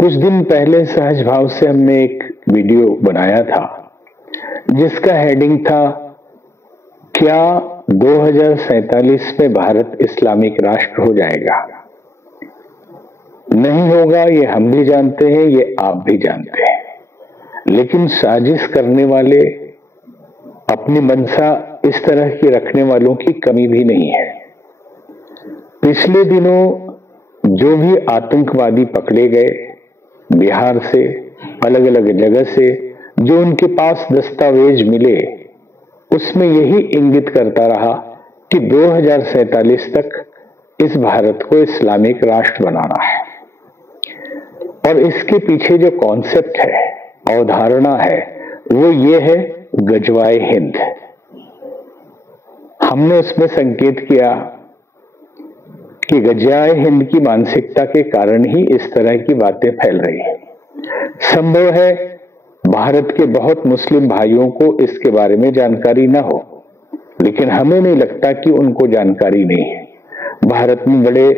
कुछ दिन पहले सहज भाव से हमने एक वीडियो बनाया था जिसका हेडिंग था, क्या 2047 में भारत इस्लामिक राष्ट्र हो जाएगा? नहीं होगा, ये हम भी जानते हैं, ये आप भी जानते हैं, लेकिन साजिश करने वाले, अपनी मंशा इस तरह की रखने वालों की कमी भी नहीं है। पिछले दिनों जो भी आतंकवादी पकड़े गए बिहार से, अलग अलग जगह से, जो उनके पास दस्तावेज मिले, उसमें यही इंगित करता रहा कि 2047 तक इस भारत को इस्लामिक राष्ट्र बनाना है। और इसके पीछे जो कॉन्सेप्ट है, अवधारणा है, वो ये है गजवाए हिंद। हमने उसमें संकेत किया कि गजवाए हिंद की मानसिकता के कारण ही इस तरह की बातें फैल रही हैं। संभव है भारत के बहुत मुस्लिम भाइयों को इसके बारे में जानकारी ना हो, लेकिन हमें नहीं लगता कि उनको जानकारी नहीं है। भारत में बड़े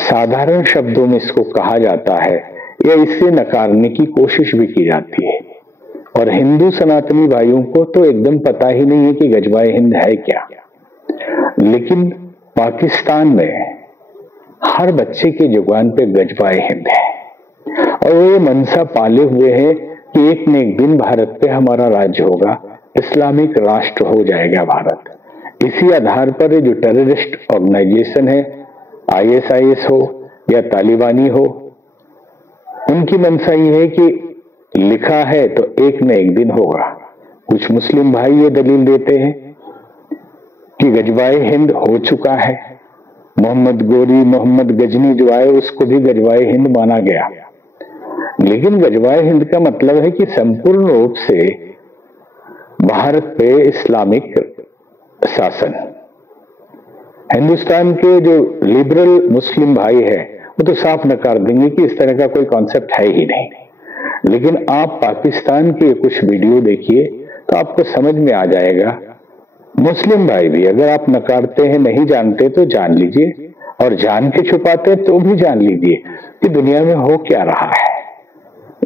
साधारण शब्दों में इसको कहा जाता है या इसे नकारने की कोशिश भी की जाती है। और हिंदू सनातनी भाइयों को तो एकदम पता ही नहीं है कि गजवाए हिंद है क्या। लेकिन पाकिस्तान में हर बच्चे के जुबान पे गजवाए हिंद है और वो ये मनसा पाले हुए हैं कि एक न एक दिन भारत पे हमारा राज्य होगा, इस्लामिक राष्ट्र हो जाएगा भारत। इसी आधार पर ये जो टेररिस्ट ऑर्गेनाइजेशन है, ISIS हो या तालिबानी हो, उनकी मनसा ये है कि लिखा है तो एक न एक दिन होगा। कुछ मुस्लिम भाई ये दलील देते हैं कि गजवाए हिंद हो चुका है। मोहम्मद गोरी, मोहम्मद गजनी जो आए, उसको भी गजवाए हिंद माना गया। लेकिन गजवाए हिंद का मतलब है कि संपूर्ण रूप से भारत पे इस्लामिक शासन। हिंदुस्तान के जो लिबरल मुस्लिम भाई है वो तो साफ नकार देंगे कि इस तरह का कोई कॉन्सेप्ट है ही नहीं। लेकिन आप पाकिस्तान के कुछ वीडियो देखिए तो आपको समझ में आ जाएगा। मुस्लिम भाई भी अगर आप नकारते हैं, नहीं जानते तो जान लीजिए, और जान के छुपाते तो भी जान लीजिए कि दुनिया में हो क्या रहा है।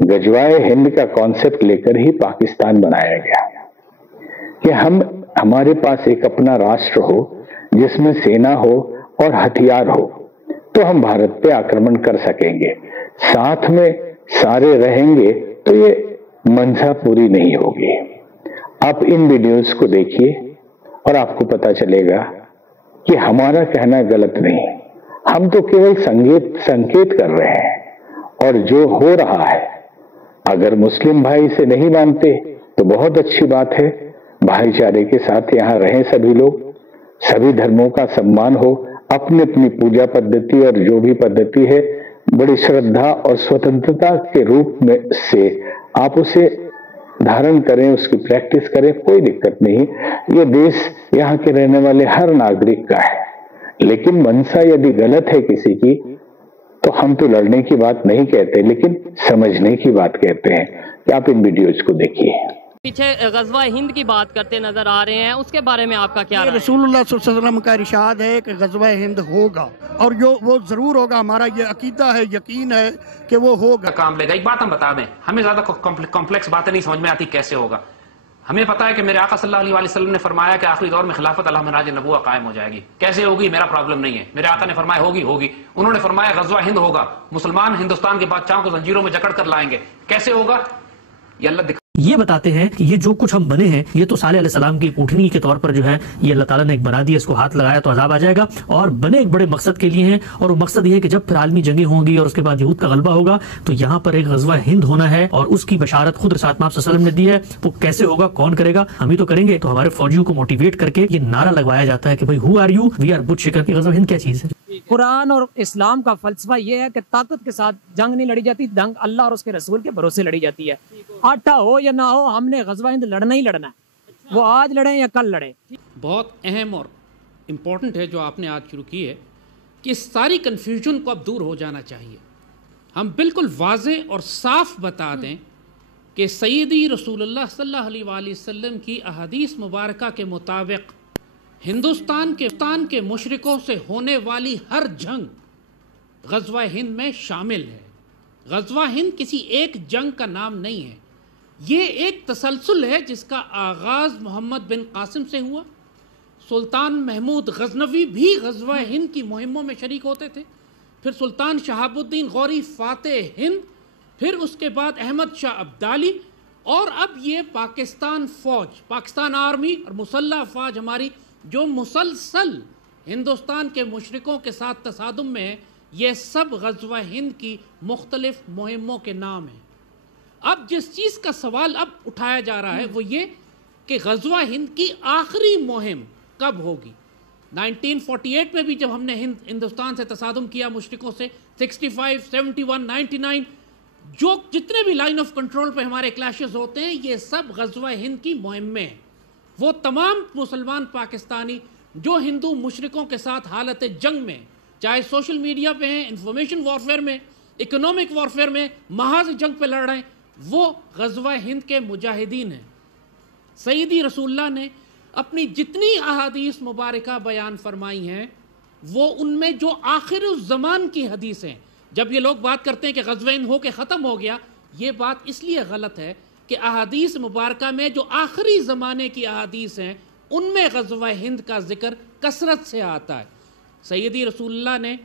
गजवाए हिंद का कॉन्सेप्ट लेकर ही पाकिस्तान बनाया गया कि हमारे पास एक अपना राष्ट्र हो जिसमें सेना हो और हथियार हो, तो हम भारत पे आक्रमण कर सकेंगे। साथ में सारे रहेंगे तो ये मंशा पूरी नहीं होगी। आप इन वीडियोस को देखिए और आपको पता चलेगा कि हमारा कहना गलत नहीं। हम तो केवल संकेत कर रहे हैं। और जो हो रहा है, अगर मुस्लिम भाई से नहीं मानते तो बहुत अच्छी बात है। भाईचारे के साथ यहाँ रहें सभी लोग, सभी धर्मों का सम्मान हो, अपनी अपनी पूजा पद्धति और जो भी पद्धति है बड़ी श्रद्धा और स्वतंत्रता के रूप में से आप उसे धारण करें, उसकी प्रैक्टिस करें, कोई दिक्कत नहीं। ये देश यहाँ के रहने वाले हर नागरिक का है। लेकिन मनसा यदि गलत है किसी की, तो हम तो लड़ने की बात नहीं कहते, लेकिन समझने की बात कहते हैं। कि आप इन वीडियोज को देखिए। पीछे गज़वा हिंद की बात करते नजर आ रहे हैं, उसके बारे में आपका क्या राय है? रसूलुल्लाह सल्लल्लाहु अलैहि वसल्लम का इरशाद है कि गज़वा हिंद होगा, और जो वो जरूर होगा। हमारा ये अकीदा है, यकीन है कि वो होगा। काम लेगा। एक बात हम बता दें, हमें ज्यादा कॉम्प्लेक्स बातें नहीं समझ में आती कैसे होगा। हमें पता है कि मेरे आका सल्लल्लाहु अलैहि वसल्लम ने फरमाया कि आखिरी दौर में खिलाफत अल्लाह में राज नबुवा कायम हो जाएगी। कैसे होगी मेरा प्रॉब्लम नहीं है, मेरे आका ने फरमाया होगी होगी। उन्होंने फरमाया गज़वा हिंद होगा, मुसलमान हिंदुस्तान के बादशाहों को जंजीरों में जकड़ कर लाएंगे। कैसे होगा ये अल्लाह ये बताते हैं कि ये जो कुछ हम बने हैं ये तो साले अलैहिस्सलाम की कूटनी के तौर पर जो है ये अल्लाह ताला ने एक बना दिया, इसको हाथ लगाया तो अजाब आ जाएगा। और बने एक बड़े मकसद के लिए हैं, और वो मकसद ये है कि जब फिर आलमी जंगें होंगी और उसके बाद यहूद का गलबा होगा तो यहाँ पर एक गज़वा हिंद होना है, और उसकी बशारत खुद रसूलुल्लाह सल्लल्लाहु अलैहि वसल्लम ने दी है। वो कैसे होगा, कौन करेगा, हम ही तो करेंगे। तो हमारे फौजियों को मोटिवेट करके ये नारा लगवाया जाता है कि भाई who are you, we are बुत शिकर की गज़वा हिंद क्या चीज है। कुरान और इस्लाम का फलसफा ये है कि ताकत के साथ जंग नहीं लड़ी जाती, जंग अल्लाह और उसके रसूल के भरोसे लड़ी जाती है। आटा हो या ना हो, हमने गज़वा हिंद लड़ना ही लड़ना है। वो आज लड़े या कल लड़े। बहुत अहम और इम्पोर्टेंट है जो आपने आज शुरू की है कि इस सारी कन्फ्यूजन को अब दूर हो जाना चाहिए। हम बिल्कुल वाज़े और साफ बता दें कि सैयदी रसूलुल्लाह सल्लल्लाहु अलैहि वसल्लम की अहादीस मुबारका के मुताबिक हिंदुस्तान के मुशरिकों से होने वाली हर जंग गज़वा हिंद में शामिल है। गज़वा हिंद किसी एक जंग का नाम नहीं है, ये एक तसलसल है जिसका आगाज़ मोहम्मद बिन कासिम से हुआ। सुल्तान महमूद गजनवी भी गज़वा हिंद की मुहिमों में शरीक होते थे, फिर सुल्तान शहाबुद्दीन गौरी फातेह हिंद, फिर उसके बाद अहमद शाह अब्दाली, और अब ये पाकिस्तान फ़ौज, पाकिस्तान आर्मी और मुसल्लह फ़ौज हमारी जो मुसलसल हिंदुस्तान के मुशरिकों के साथ तसादुम में है, ये सब गज़वा हिंद की मुख्तलिफ मुहिमों के नाम हैं। अब जिस चीज़ का सवाल अब उठाया जा रहा है वो ये कि गज़वा हिंद की आखिरी मुहिम कब होगी। 1948 में भी जब हमने हिंदुस्तान से तसादुम किया मुशरिकों से, 65, 71, 99, जो जितने भी लाइन ऑफ कंट्रोल पे हमारे क्लैशेस होते हैं, ये सब गज़वा हिंद की मुहिम में हैं। वो तमाम मुसलमान पाकिस्तानी जो हिंदू मुशरिकों के साथ हालत जंग में, चाहे सोशल मीडिया पे हैं, इंफॉर्मेशन वॉरफेयर में, इकोनॉमिक वॉरफेयर में, महाज जंग पे लड़ रहे हैं, वो गज़वा हिंद के मुजाहिदीन हैं। सैयदी रसूलुल्लाह ने अपनी जितनी अहादीस मुबारका बयान फरमाई हैं, वो उनमें जो आखिर ज़मान की हदीस हैं, जब ये लोग बात करते हैं कि गज़वा हिंद हो के ख़त्म हो गया, ये बात इसलिए गलत है कि अहादीस मुबारका में जो आखिरी ज़माने की अहादीस हैं, उनमें गज़वा हिंद का जिक्र कसरत से आता है। सैयदी रसूलुल्लाह ने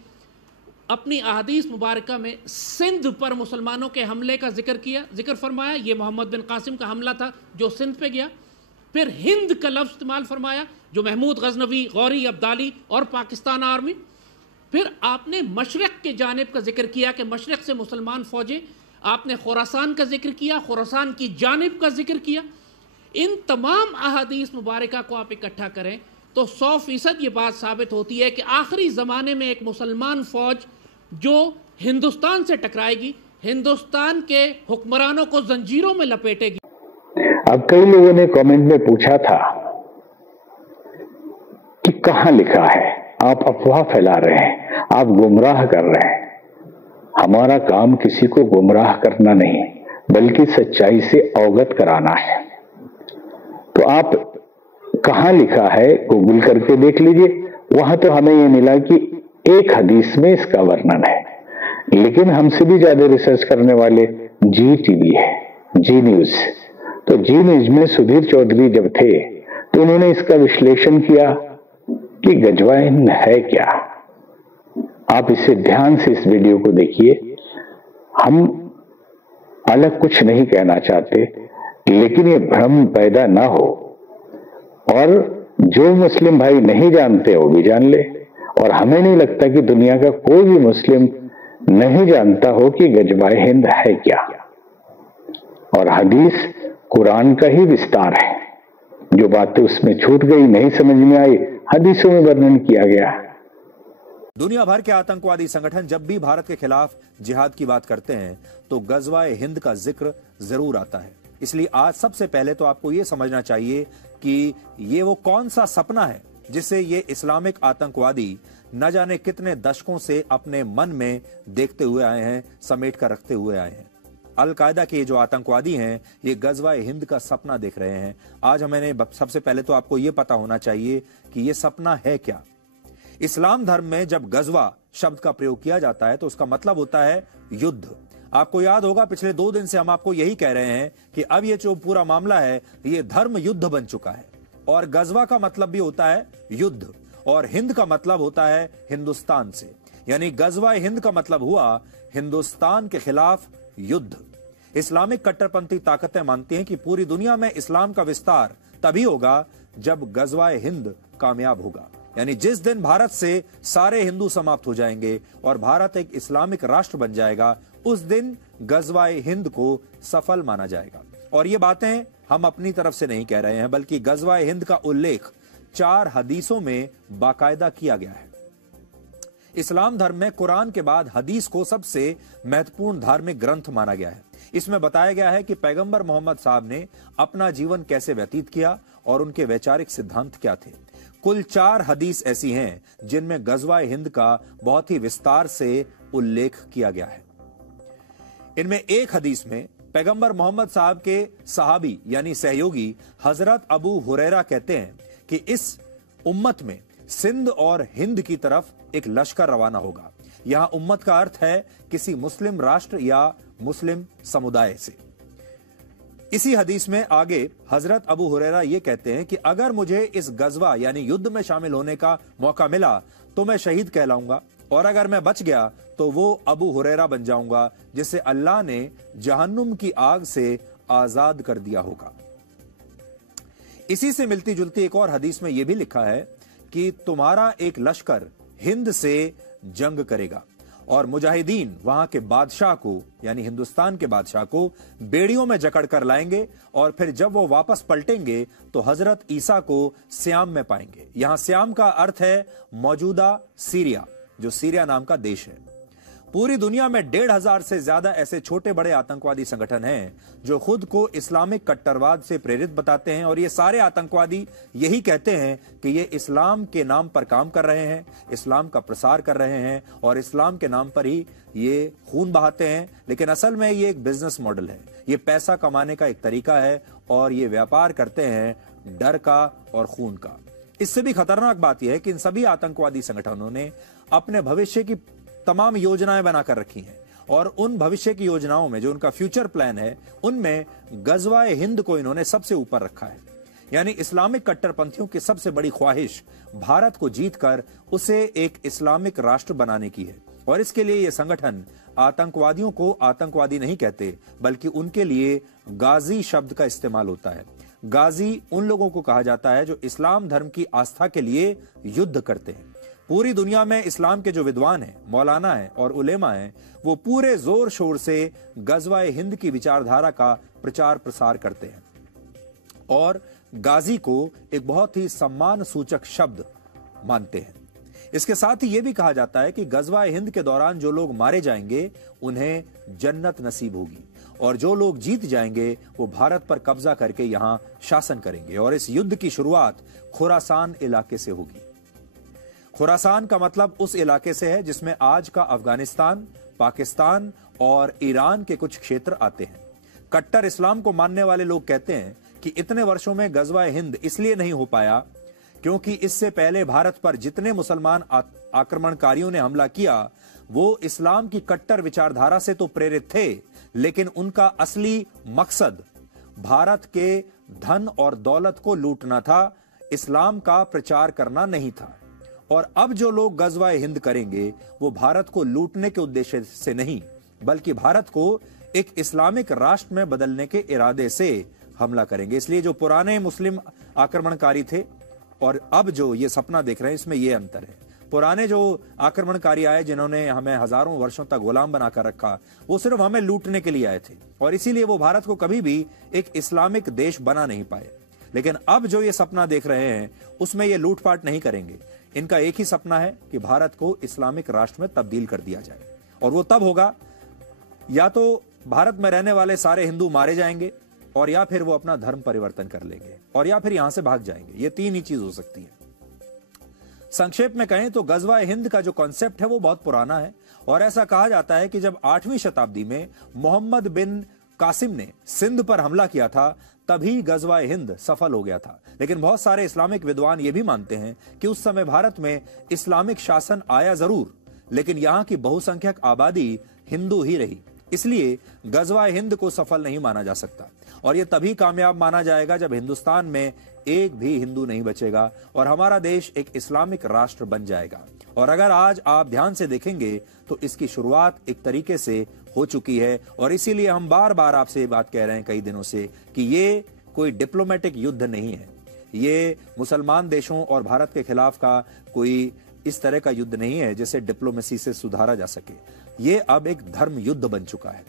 अपनी अहादीस मुबारका में सिंध पर मुसलमानों के हमले का जिक्र फरमाया, ये मोहम्मद बिन कासिम का हमला था जो सिंध पे गया। फिर हिंद का लफ्ज़ इस्तेमाल फरमाया, जो महमूद गजनवी, गौरी अब्दाली और पाकिस्तान आर्मी। फिर आपने मशरक़ के जानिब का जिक्र किया कि मशरक़ से मुसलमान फ़ौजें, आपने खुरासान का जिक्र किया, खुरासान की जानिब का जिक्र किया। इन तमाम अहादीस मुबारका को आप इकट्ठा करें तो 100% ये बात साबित होती है कि आखिरी ज़माने में एक मुसलमान फ़ौज जो हिंदुस्तान से टकराएगी, हिंदुस्तान के हुक्मरानों को जंजीरों में लपेटेगी। अब कई लोगों ने कमेंट में पूछा था कि कहां लिखा है, आप अफवाह फैला रहे हैं, आप गुमराह कर रहे हैं। हमारा काम किसी को गुमराह करना नहीं, बल्कि सच्चाई से अवगत कराना है। तो आप कहां लिखा है गूगल करके देख लीजिए, वहां तो हमें यह मिला कि एक हदीस में इसका वर्णन है, लेकिन हमसे भी ज्यादा रिसर्च करने वाले जी टीवी है, जी न्यूज। तो जी न्यूज में सुधीर चौधरी जब थे तो उन्होंने इसका विश्लेषण किया कि गज़वा हिंद है क्या। आप इसे ध्यान से इस वीडियो को देखिए। हम अलग कुछ नहीं कहना चाहते, लेकिन ये भ्रम पैदा ना हो, और जो मुस्लिम भाई नहीं जानते वो भी जान ले। और हमें नहीं लगता कि दुनिया का कोई भी मुस्लिम नहीं जानता हो कि गज़वा हिंद है क्या। और हदीस कुरान का ही विस्तार है, जो बातें उसमें छूट गई, नहीं समझ में आई, हदीसों में वर्णन किया गया। दुनिया भर के आतंकवादी संगठन जब भी भारत के खिलाफ जिहाद की बात करते हैं तो गज़वा हिंद का जिक्र जरूर आता है। इसलिए आज सबसे पहले तो आपको ये समझना चाहिए कि ये वो कौन सा सपना है जिसे ये इस्लामिक आतंकवादी न जाने कितने दशकों से अपने मन में देखते हुए आए हैं, समेट कर रखते हुए आए हैं। अल कायदा के जो आतंकवादी हैं, ये गज़वा हिंद का सपना देख रहे हैं। आज हमें सबसे पहले तो आपको ये पता होना चाहिए कि ये सपना है क्या। इस्लाम धर्म में जब गज़वा शब्द का प्रयोग किया जाता है तो उसका मतलब होता है युद्ध। आपको याद होगा पिछले 2 दिन से हम आपको यही कह रहे हैं कि अब ये जो पूरा मामला है ये धर्म युद्ध बन चुका है। और गज़वा का मतलब भी होता है युद्ध, और हिंद का मतलब होता है हिंदुस्तान से, यानी गज़वा हिंद का मतलब हुआ हिंदुस्तान के खिलाफ युद्ध। इस्लामिक कट्टरपंथी ताकतें मानती हैं कि पूरी दुनिया में इस्लाम का विस्तार तभी होगा जब गज़वा हिंद कामयाब होगा, यानी जिस दिन भारत से सारे हिंदू समाप्त हो जाएंगे और भारत एक इस्लामिक राष्ट्र बन जाएगा, उस दिन गज़वा हिंद को सफल माना जाएगा। और ये बातें हम अपनी तरफ से नहीं कह रहे हैं, बल्कि गज़वा हिंद का उल्लेख 4 हदीसों में बाकायदा किया गया है। इस्लाम धर्म में कुरान के बाद हदीस को सबसे महत्वपूर्ण धार्मिक ग्रंथ माना गया है। इसमें बताया गया है कि पैगंबर मोहम्मद साहब ने अपना जीवन कैसे व्यतीत किया और उनके वैचारिक सिद्धांत क्या थे। कुल 4 हदीस ऐसी हैं जिनमें गज़वा हिंद का बहुत ही विस्तार से उल्लेख किया गया है। इनमें एक हदीस में पैगंबर मोहम्मद साहब के सहाबी यानी सहयोगी हजरत अबू हुरैरा कहते हैं कि इस उम्मत में सिंध और हिंद की तरफ एक लश्कर रवाना होगा, यहां उम्मत का अर्थ है किसी मुस्लिम राष्ट्र या मुस्लिम समुदाय से। इसी हदीस में आगे हजरत अबू हुरैरा ये कहते हैं कि अगर मुझे इस गजवा यानी युद्ध में शामिल होने का मौका मिला तो मैं शहीद कहलाऊंगा, और अगर मैं बच गया तो वो अबू हुरैरा बन जाऊंगा जिसे अल्लाह ने जहन्नुम की आग से आजाद कर दिया होगा। इसी से मिलती जुलती एक और हदीस में यह भी लिखा है कि तुम्हारा एक लश्कर हिंद से जंग करेगा और मुजाहिदीन वहां के बादशाह को यानी हिंदुस्तान के बादशाह को बेड़ियों में जकड़ कर लाएंगे, और फिर जब वो वापस पलटेंगे तो हजरत ईसा को श्याम में पाएंगे। यहां श्याम का अर्थ है मौजूदा सीरिया, जो सीरिया नाम का देश है। पूरी दुनिया में 1,500 से ज्यादा ऐसे छोटे बड़े आतंकवादी संगठन हैं जो खुद को इस्लामिक कट्टरवाद से प्रेरित बताते हैं, और ये सारे आतंकवादी यही कहते हैं कि ये इस्लाम के नाम पर काम कर रहे हैं, इस्लाम का प्रसार कर रहे हैं और इस्लाम के नाम पर ही ये खून बहाते हैं। लेकिन असल में ये एक बिजनेस मॉडल है, ये पैसा कमाने का एक तरीका है, और ये व्यापार करते हैं डर का और खून का। इससे भी खतरनाक बात यह है कि इन सभी आतंकवादी संगठनों ने अपने भविष्य की तमाम योजनाएं बनाकर रखी हैं, और उन भविष्य की योजनाओं में जो उनका फ्यूचर प्लान है उनमें गजवाए हिंद को इन्होंने सबसे ऊपर रखा है। यानी इस्लामिक कट्टरपंथियों की सबसे बड़ी ख्वाहिश भारत को जीतकर उसे एक इस्लामिक राष्ट्र बनाने की है, और इसके लिए यह संगठन आतंकवादियों को आतंकवादी नहीं कहते, बल्कि उनके लिए गाजी शब्द का इस्तेमाल होता है। गाजी उन लोगों को कहा जाता है जो इस्लाम धर्म की आस्था के लिए युद्ध करते हैं। पूरी दुनिया में इस्लाम के जो विद्वान हैं, मौलाना हैं और उलेमा हैं, वो पूरे जोर शोर से गजवाए हिंद की विचारधारा का प्रचार प्रसार करते हैं, और गाजी को एक बहुत ही सम्मान सूचक शब्द मानते हैं। इसके साथ ही यह भी कहा जाता है कि गजवाए हिंद के दौरान जो लोग मारे जाएंगे उन्हें जन्नत नसीब होगी, और जो लोग जीत जाएंगे वो भारत पर कब्जा करके यहां शासन करेंगे, और इस युद्ध की शुरुआत खुरासान इलाके से होगी। खुरासान का मतलब उस इलाके से है जिसमें आज का अफगानिस्तान, पाकिस्तान और ईरान के कुछ क्षेत्र आते हैं। कट्टर इस्लाम को मानने वाले लोग कहते हैं कि इतने वर्षों में गजवाए हिंद इसलिए नहीं हो पाया क्योंकि इससे पहले भारत पर जितने मुसलमान आक्रमणकारियों ने हमला किया वो इस्लाम की कट्टर विचारधारा से तो प्रेरित थे, लेकिन उनका असली मकसद भारत के धन और दौलत को लूटना था, इस्लाम का प्रचार करना नहीं था। और अब जो लोग गजवाए हिंद करेंगे वो भारत को लूटने के उद्देश्य से नहीं, बल्कि भारत को एक इस्लामिक राष्ट्र में बदलने के इरादे से हमला करेंगे। इसलिए जो पुराने मुस्लिम आक्रमणकारी थे और अब जो ये सपना देख रहे हैं, इसमें ये अंतर है। पुराने जो आक्रमणकारी आए जिन्होंने हमें हजारों वर्षों तक गुलाम बनाकर रखा, वो सिर्फ हमें लूटने के लिए आए थे, और इसीलिए वो भारत को कभी भी एक इस्लामिक देश बना नहीं पाए। लेकिन अब जो ये सपना देख रहे हैं उसमें ये लूटपाट नहीं करेंगे। इनका एक ही सपना है कि भारत को इस्लामिक राष्ट्र में तब्दील कर दिया जाए, और वो तब होगा या तो भारत में रहने वाले सारे हिंदू मारे जाएंगे, और या फिर वो अपना धर्म परिवर्तन कर लेंगे, और या फिर यहां से भाग जाएंगे। ये तीन ही चीज हो सकती है। संक्षेप में कहें तो गजवाए हिंद का जो कॉन्सेप्ट है वो बहुत पुराना है, और ऐसा कहा जाता है कि जब 8वीं शताब्दी में मोहम्मद बिन कासिम ने सिंध पर हमला किया था तभी गजवाए हिंद सफल हो गया था। लेकिन बहुत सारे इस्लामिक विद्वान ये भी मानते हैं कि उस समय भारत में इस्लामिक शासन आया जरूर, लेकिन यहां की बहुसंख्यक आबादी हिंदू ही रही, इसलिए गजवाए हिंद को सफल नहीं माना जा सकता। और यह तभी कामयाब माना जाएगा जब हिंदुस्तान में एक भी हिंदू नहीं बचेगा और हमारा देश एक इस्लामिक राष्ट्र बन जाएगा। और अगर आज आप ध्यान से देखेंगे तो इसकी शुरुआत एक तरीके से हो चुकी है, और इसीलिए हम बार बार आपसे ये बात कह रहे हैं कई दिनों से कि ये कोई डिप्लोमेटिक युद्ध नहीं है, ये मुसलमान देशों और भारत के खिलाफ का कोई इस तरह का युद्ध नहीं है जिसे डिप्लोमेसी से सुधारा जा सके। ये अब एक धर्म युद्ध बन चुका है।